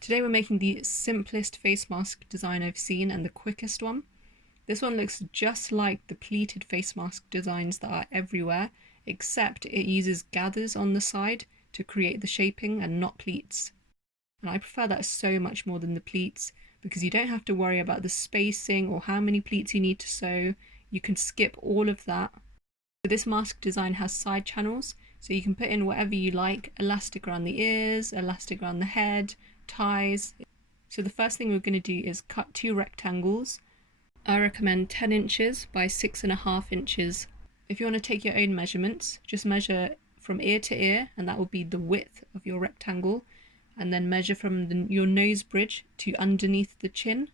Today we're making the simplest face mask design I've seen and the quickest one. This one looks just like the pleated face mask designs that are everywhere, except it uses gathers on the side to create the shaping and not pleats. And I prefer that so much more than the pleats because you don't have to worry about the spacing or how many pleats you need to sew. You can skip all of that. So this mask design has side channels, so you can put in whatever you like, elastic around the ears, elastic around the head, ties. So the first thing we're going to do is cut 2 rectangles. I recommend 10 inches by 6.5 inches. If you want to take your own measurements, just measure from ear to ear, and that will be the width of your rectangle, and then measure from your nose bridge to underneath the chin,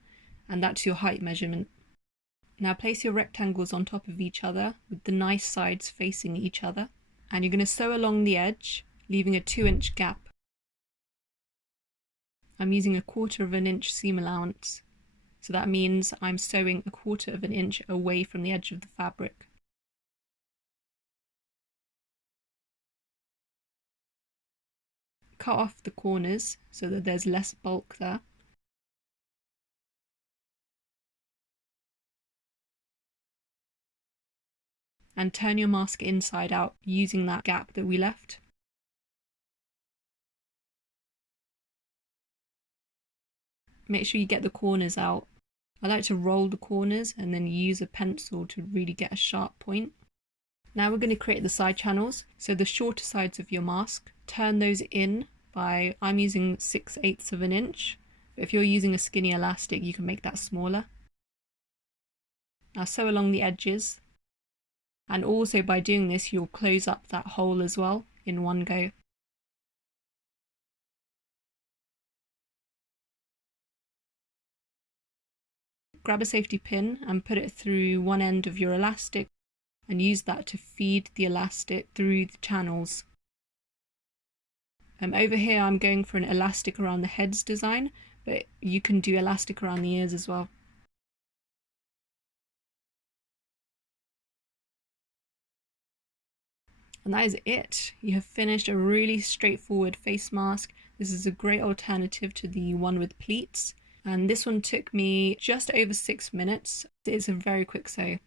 and that's your height measurement. Now place your rectangles on top of each other with the nice sides facing each other, and you're going to sew along the edge, leaving a 2-inch gap. I'm using 1/4 inch seam allowance, so that means I'm sewing 1/4 inch away from the edge of the fabric. Cut off the corners so that there's less bulk there. And turn your mask inside out using that gap that we left. Make sure you get the corners out. I like to roll the corners and then use a pencil to really get a sharp point. Now we're going to create the side channels. So the shorter sides of your mask, turn those in by, I'm using 6/8 of an inch. But if you're using a skinny elastic, you can make that smaller. Now sew along the edges. And also by doing this, you'll close up that hole as well in one go. Grab a safety pin and put it through one end of your elastic and use that to feed the elastic through the channels. Over here I'm going for an elastic around the heads design, but you can do elastic around the ears as well. And that is it. You have finished a really straightforward face mask. This is a great alternative to the one with pleats. And this one took me just over 6 minutes. It's a very quick sew.